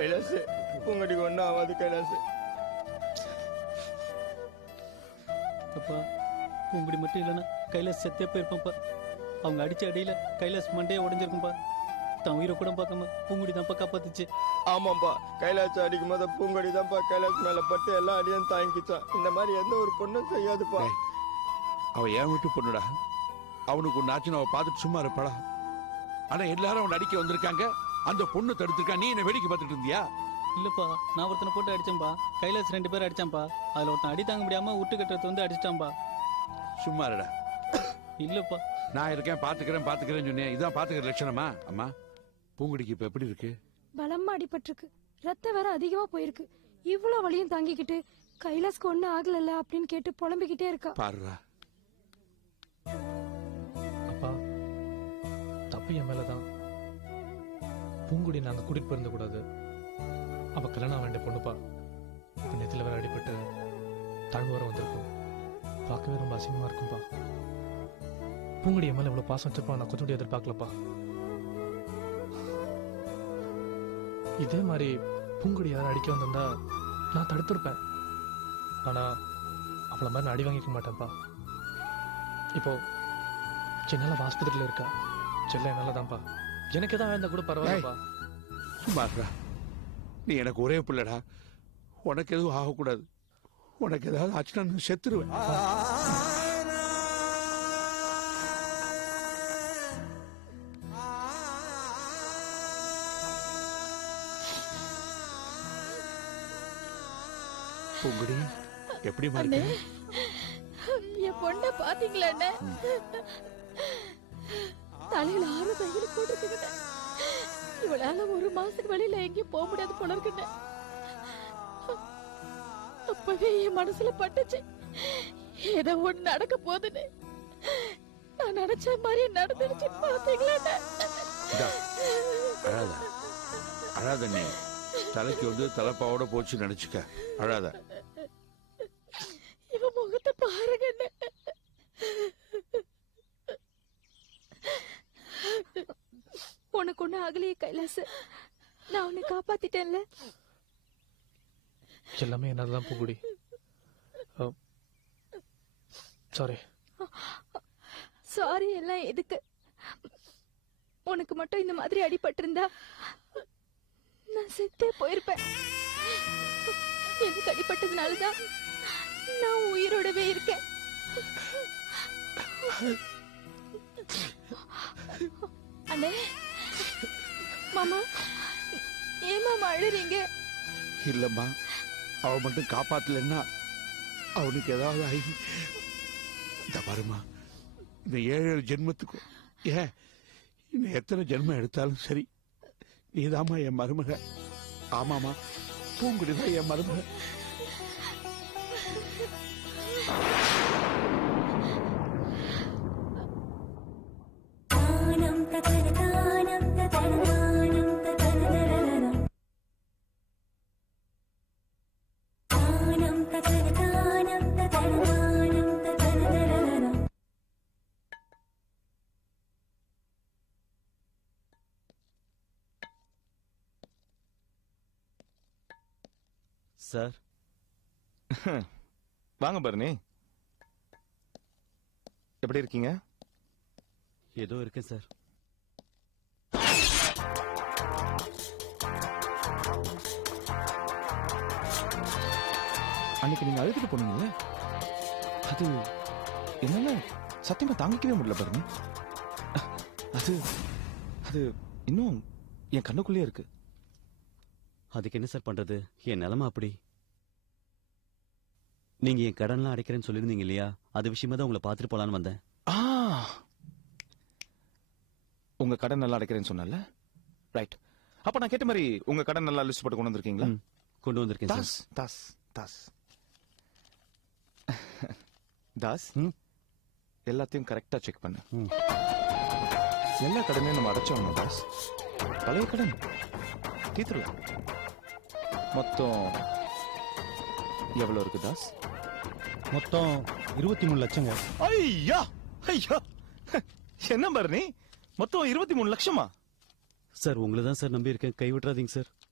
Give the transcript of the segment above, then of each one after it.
கைலாசு பூங்கொடிக்கு ஒன்றும் ஆகாது கைலாசு. அப்பா பூங்குடி மட்டும் இல்லைன்னா கைலாஸ் செத்தே போயிருப்பான்ப்பா. அவங்க அடிச்ச அடியில கைலாஸ் மண்டையே உடஞ்சிருக்கும்பா. தான் உயிரை கூட பார்க்காம பூங்குடி தான்ப்பா காப்பாத்துச்சு. ஆமாப்பா, கைலாச அடிக்கும் போது பூங்கொடி தான்ப்பா கைலாஸ் மேல பட்டு எல்லா அடியும் தாங்கிச்சான். இந்த மாதிரி எந்த ஒரு பொண்ணும் செய்யாதுப்பா. அவ ஏன் விட்டு பொண்ணுடா, அவனுக்கு ஒன்னு ஆச்சுன்னு அவ பார்த்துட்டு சும்மா இருப்பாளா? ஆனா எல்லாரும் அவன் அடிக்க வந்திருக்காங்க, அந்த பொண்ணு தடுத்திருக்கா. நீ என்ன வேடிக்கை பார்த்துட்டு இருந்தியா? இல்லப்பா, நான் ஒருத்தனை போட்டு அடிச்சேன்பா. கைலாஸ் 2 பேர் அடிச்சான்பா. அதுல ஒருத்தன் அடி தாங்க முடியாம விட்டு கட்டுறது வந்து அடிச்சிட்டான்பா. சும்மா இருடா. இல்லப்பா, நான் இருக்கேன் பாத்துக்கிறேன்னு சொன்னேன். இதான் பாத்துக்கிற லட்சணமா? அம்மா, பூங்குடிக்கு இப்ப எப்படி இருக்கு? பலமா அடிபட்டிருக்கு, ரத்தம் வேற அதிகமா போயிருக்கு. இவ்வளவு வலியும் தாங்கிக்கிட்டு கைலாஸ்க்கு ஒண்ணு ஆகல அப்படின்னு கேட்டு புலம்பிக்கிட்டே இருக்கா. பாருடா. அப்பா, தப்பு என் மேலதான். பூங்குடி நாங்க கூட்டிட்டு போயிருந்த கூடாது. அவ கல்யாணம் வேண்டிய பொண்ணுப்பா. நெத்தில வேற அடிபட்டு தழும்பு வர வந்திருக்கும். பார்க்கவே ரொம்ப அசிங்கமா இருக்கும்பா. பூங்குடி என் மேல இவ்வளவு பாசம் வச்சிருப்பா நான் கொஞ்சம் எதிர்பார்க்கலப்பா. இதே மாதிரி பூங்குடி யாரும் அடிக்க வந்திருந்தா நான் தடுத்திருப்பேன். ஆனா அவளை மாதிரி நான் அடி வாங்கிக்க மாட்டேன்ப்பா. இப்போ சென்னால ஆஸ்பத்திரியில இருக்கா. செல்ல நல்லதான்ப்பா. எனக்கு எதாவது இருந்தா கூட பரவாயில்லப்பா. சும்மா இருடா. நீ எனக்கு ஒரே பிள்ளைடா. உனக்கு எதுவும் ஆகக்கூடாது. உனக்கு ஏதாவது ஆச்சுன்னா நான் செத்துருவேன். பூங்குடி எப்படி இருக்கு? என் பொண்ண பாத்தீங்களா? தலையில 6 தையல் போட்டுக்கிட்ட. இவளால 1 மாசத்துக்கு வெளியில எங்கேயும் போக முடியாது போல இருக்குன்னு அப்பவே என் மனசுல பட்டுச்சு. ஏதோ ஒண்ணு நடக்க போகுதுன்னு. நான் நினைச்ச மாதிரி நடந்துருச்சு. பாத்தீங்களா? அழாத அழாத. நீ தலைக்கு வந்து தலைப்பாவோட போச்சு நினைச்சுக்க. அழாத. இவ முகத்தை பாருங்க. உனக்கு ஒண்ணு ஆகலையே கைலாசு. நான் உன்னை காப்பாத்திட்டேன்ல. எல்லாமே என்னதான் பூங்குடி. சாரி. சாரி எல்லாம் எதுக்கு? உனக்கு மட்டும் இந்த மாதிரி அடிபட்டிருந்தா நான் செத்தே போயிருப்பேன். எனக்கு அடிபட்டதுனாலதான் நான் உயிரோடவே இருக்கேன். அண்ணே, மாமா, ஏன் மாமா அழுறீங்க? இல்லம்மா, அவ மட்டும் காப்பாத்தலன்னா அவனுக்கு ஏதாவது ஆகி. இந்த பாருமா, இந்த 7 ஜென்மத்துக்கும் ஏன் இன்னும் எத்தனை ஜென்மம் எடுத்தாலும் சரி, நீதாமா என் மருமக. ஆமாமா, பூங்குடிதான் என் மருமக. சார் வாங்க பரணி. எப்படி இருக்கீங்க? ஏதோ இருக்கேன் சார். அன்னைக்கு நீங்க அழுதுட்டு போனீங்கல்ல, அது என்னால சத்தியமா தாங்கிக்கவே முடியல பரணி. அது அது இன்னும் என் கண்ணுக்குள்ளே இருக்கு. அதுக்கு என்ன சார் பண்றது? என் நிலைமை அப்படி. நீங்க என் கடன்லாம் அடைக்கிறேன்னு சொல்லிருந்தீங்க இல்லையா, அது விஷயமா தான் உங்களை பார்த்துட்டு போலான்னு வந்தேன். உங்க கடன் நல்லா அடைக்கிறேன்னு சொன்னல, ரைட். அப்ப நான் கேட்ட மாதிரி உங்க கடன் நல்லா லிஸ்ட் போட்டு கொண்டு வந்திருக்கீங்களா? கொண்டு வந்திருக்கேன் தாஸ் தாஸ் தாஸ் தாஸ், எல்லாத்தையும் கரெக்டா செக் பண்ணு. எல்லா கடனையும் நம்ம அடைச்சோம் தாஸ். பழைய கடன் தீத்துருலாம். மொத்தம் எவ்வளவு இருக்கு தாஸ்? மொத்தம் 23 லட்சங்க. ஐயா ஐயா, என்ன பரணி, மொத்தம் 23 லட்சமா? சார் உங்களை தான் சார் நம்பி இருக்கேன், கைவிட்டுறாதீங்க சார்.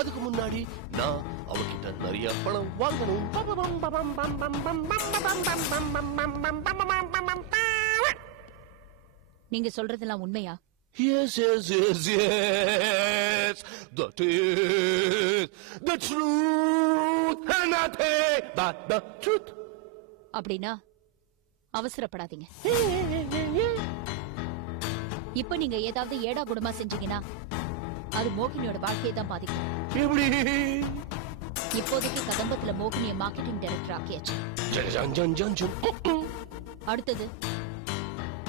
அதுக்கு முன்னாடி நான் அவகிட்ட நிறைய பணம் வாங்கணும். நீங்க சொல்றதெல்லாம் உண்மையா? Yes, yes, yes, yes. That is the truth, and nothing but the truth. அப்படின்னா அவசரப்படாதீங்க. இப்ப நீங்க ஏதாவது ஏடா குடமா செஞ்சீங்கன்னா அது மோகினியோட வாழ்க்கையை தான் பாதிக்கும். இப்போதைக்கு கதம்பத்துல மோகினிய மார்க்கெட்டிங் டைரக்டர் ஆக்கியாச்சு. அடுத்தது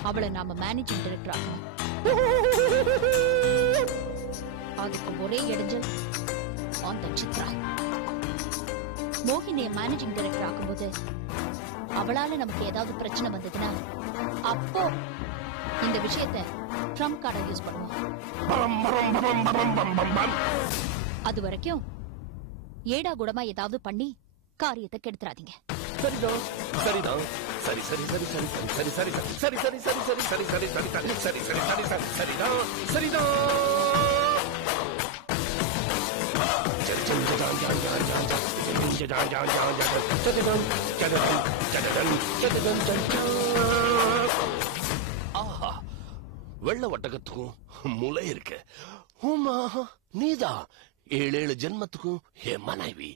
அவளை நாம மேனேஜிங் டைரக்டர் ஆக்கணும். அதுக்கு ஒரே இடைஞ்சல் அந்த சித்ரா. மோகினிய மேனேஜிங் டைரக்டர் ஆக்கும்போது அவளால நமக்கு ஏதாவது பிரச்சனை வந்ததுன்னா அப்போ இந்த விஷயத்தை ட்ரம்ப் கார்டை யூஸ் பண்ணுவோம். அது வரைக்கும் ஏடா குடமா ஏதாவது பண்ணி காரியத்தை கெடுத்துறாதீங்க. சரிதான், சரிதான், சரி சரி சரி சரி சரி சரி சரி சரி சரி சரி சரி சரி சரி சரி சரி சரி சரி சரி சரிதான் சரிதான். ஆஹா, வெள்ள வட்டகத்துக்கும் முளை இருக்கு. உமா நீதான் 7 ஜென்மத்துக்கும் என் மனைவி.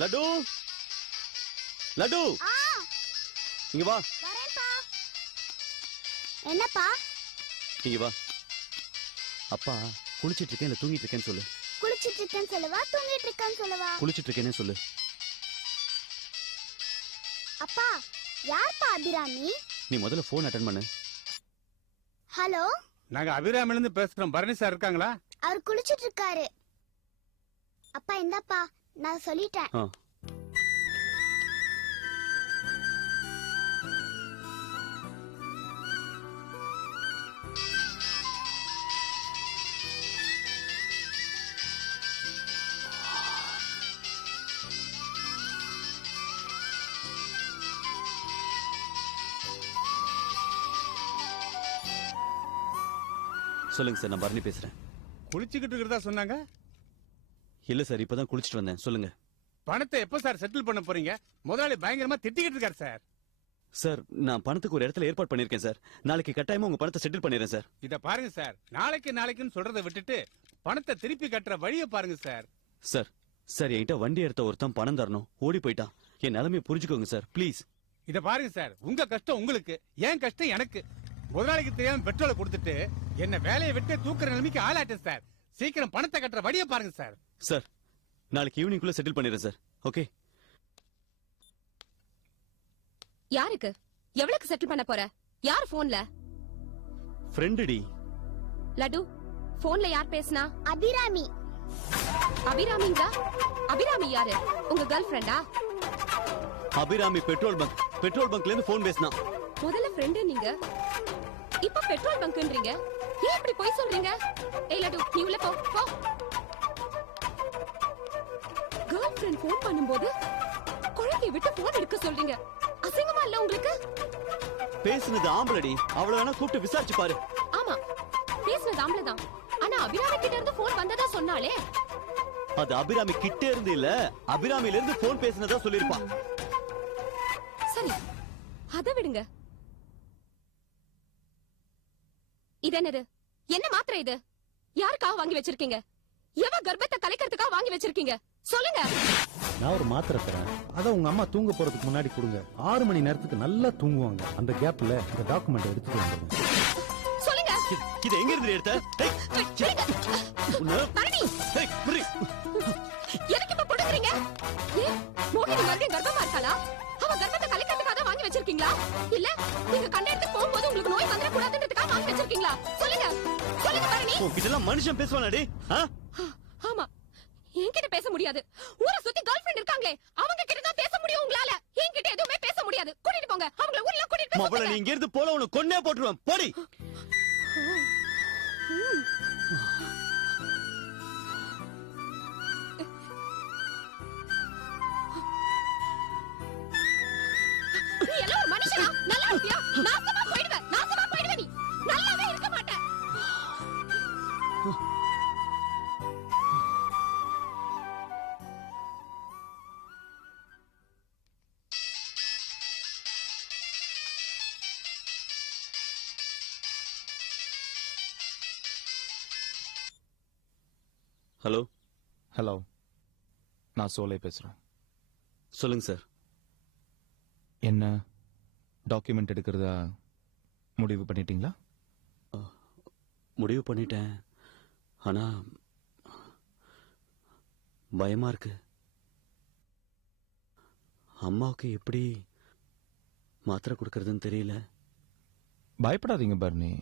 லட்டு, லட்டு, இங்க வா. என்னப்பா? இங்க வா. அப்பா குளிச்சிட்டு இருக்கேன் இல்ல தூங்கிட்டு இருக்கேன்னு சொல்லு. குளிச்சிட்டு இருக்கேன்னு சொல்லவா, தூங்கிட்டு இருக்கேன்னு சொல்லவா? குளிச்சிட்டு இருக்கேன்னு சொல்லு. அப்பா, யார்ப்பா அபிராமி? நீ முதல்ல போன் அட்டெண்ட் பண்ணு. ஹலோ, நாங்க அபிராமில இருந்து பேசுறோம். பரணி சார் இருக்காங்களா? அவர் குளிச்சிட்டு இருக்காரு. அப்பா இந்தாப்பா, நான் சொல்லிட்டேன். சொல்லுங்க சார், நான் பரணி பேசுறேன். குளிச்சுக்கிட்டு இருக்கிறதா சொன்னாங்க. இல்ல சார், இப்பதான் குளிச்சிட்டு வந்தேன். சொல்லுங்க. பணத்தை எப்ப சார் செட்டில் பண்ண போறீங்க? முதலாளி பயங்கரமா திட்டிக்கிட்டு இருக்காரு சார். சார், நான் பணத்துக்கு ஒரு இடத்துல ஏற்பாடு பண்ணிருக்கேன் சார். நாளைக்கு கட்டாயமா உங்க பணத்தை செட்டில் பண்ணிடுறேன் சார். இத பாருங்க சார், நாளைக்குன்னு சொல்றதை விட்டுட்டு பணத்தை திருப்பி கட்டுற வழியை பாருங்க சார். சார், சார், என்கிட்ட வண்டி எடுத்த ஒருத்தன் பணம் தரணும், ஓடி போயிட்டான். என் நிலைமையை புரிஞ்சுக்கோங்க சார், ப்ளீஸ். இத பாருங்க சார், உங்க கஷ்டம் உங்களுக்கு, ஏன் கஷ்டம் எனக்கு. முதலாளிக்கு தெரியாம பெட்ரோலை கொடுத்துட்டு என்ன வேலையை விட்டு தூக்குற நிலைமைக்கு ஆளாட்டேன் சார். சீக்கிரம் பணத்தை கட்டுற வழியை பாருங்க சார். சார், நாளைக்கு ஈவினிங்குள்ள செட்டில் பண்ணிடுறேன் சார். ஓகே? யாருக்கு எவ்வளவுக்கு செட்டில் பண்ண போற? யார் போன்ல? Friend D. லட்டு, போன்ல யார் பேசினா? அபிராமி. அபிராமிங்களா? அபிராமி யாரு? உங்க கேர்ள் ஃப்ரெண்டா? அபிராமி பெட்ரோல் பங்க்ல இருந்து போன் பேசினா. முதல்ல ஃப்ரெண்ட் நீங்க, இப்ப பெட்ரோல் பங்க்ன்றீங்க. ஏன் இப்படி போய் சொல்றீங்க? ஏய் லட்டு, நீ உள்ள போ. போ. கேர்ள் ஃப்ரெண்ட் போன் பண்ணும்போது குழந்தையை விட்டு போன் எடுக்க சொல்றீங்க. அசிங்கமா இல்ல உங்களுக்கு? பேசுனது ஆம்பளடி, அவள வேணா கூப்பிட்டு விசாரிச்சு பாரு. ஆமா, பேசுனது ஆம்பளதான். ஆனா அபிராமி கிட்ட இருந்து போன் வந்ததா சொன்னாலே. அது அபிராமி கிட்ட இருந்து இல்ல, அபிராமில இருந்து போன் பேசுனதா சொல்லிருப்பா. சரி, அத விடுங்க. இது என்னது? என்ன மாத்திரை இது? யாருக்காக வாங்கி வச்சிருக்கீங்க? எவ கர்ப்பத்தை கலைக்கிறதுக்காக வாங்கி வச்சிருக்கீங்க? சொல்லுங்க. நான் ஒரு மாத்திரை தரேன், அத உங்க அம்மா தூங்க போறதுக்கு முன்னாடி கொடுங்க. 6 மணி நேரத்துக்கு நல்லா தூங்குவாங்க. அந்த கேப்ல இந்த டாக்குமெண்ட் எடுத்துட்டு வந்துருங்க. சொல்லுங்க. இது எங்க இருந்து எடுத்த? பரணி, எதுக்கு இப்ப புடுங்குறீங்க? ஏன் மோகினி மறுபடியும் கர்ப்பமா இருக்காளா? அவ கர்ப்பத்தை கலைக்கிறதுக்காக வாங்கி வச்சிருக்கீங்களா இல்ல நீங்க கண்ட இடத்துக்கு போகும்போது உங்களுக்கு நோய் வந்துட கூடாதுன்றதுக்காக வாங்கி வச்சிருக்கீங்களா சொல்லுங்க சொல்லுங்க பரணி. இதெல்லாம் மனுஷன் பேசுவானாடி? ஆமா என்கிட்ட பேச முடியாது. ஊரை சுத்தி கேர்ள் ஃப்ரெண்ட் இருக்காங்களே அவங்க கிட்ட தான் பேச முடியும் உங்களால. என்கிட்ட எதுவுமே பேச முடியாது. கூட்டிட்டு போங்க அவங்கள ஊர்ல கூட்டிட்டு போங்க. நீ இங்க இருந்து போல உன்னை கொன்னே போட்டுருவேன். போடி. நீ எல்லாம் ஒரு மனுஷனா? நல்லா இருப்பியா? நாசமா போயிடுவே. நாசமா போயிடுவே நீ. நல்லாவே இருக்க மாட்டே. ஹலோ. ஹலோ, நான் சோலை பேசுறேன். சொல்லுங்க சார். என்ன டாக்குமெண்ட் எடுக்கிறதா முடிவு பண்ணிட்டீங்களா? முடிவு பண்ணிட்டேன். ஆனா பயமா இருக்கு. அம்மாவுக்கு எப்படி மாத்திரை கொடுக்கறதுன்னு தெரியல. பயப்படாதீங்க பர்னி,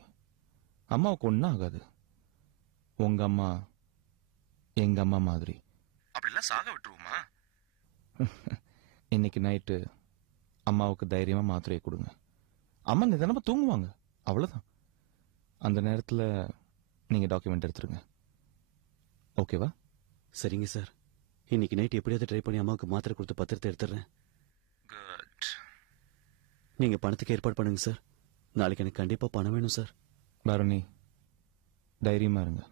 அம்மாவுக்கு ஒன்றும் ஆகாது. உங்க அம்மா எங்க அம்மா மாதிரி. அப்படிலாம் சாக விட்டுருவோமா? இன்னைக்கு நைட்டு அம்மாவுக்கு தைரியமா மாத்திரையை கொடுங்க. அம்மா நிதானமா தூங்குவாங்க, அவ்வளவுதான். அந்த நேரத்தில் நீங்க டாக்குமெண்ட் எடுத்துருங்க. ஓகேவா? சரிங்க சார். இன்னைக்கு நைட் எப்படியாவது ட்ரை பண்ணி அம்மாவுக்கு மாத்திரை கொடுத்து பத்திரத்தை எடுத்துடுறேன். குட். நீங்க பணத்துக்கு ஏற்பாடு பண்ணுங்க சார். நாளைக்கு எனக்கு கண்டிப்பா பணம் வேணும் சார். பரணி, தைரியமா இருங்க,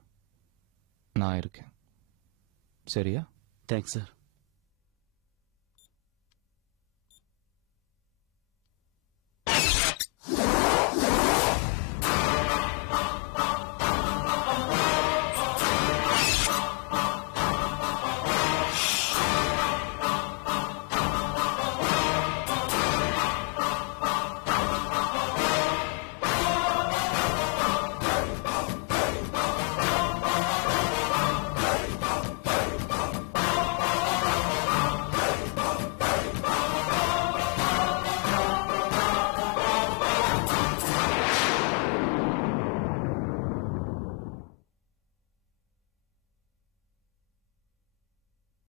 நான் இருக்கேன். சரியா? Thanks sir.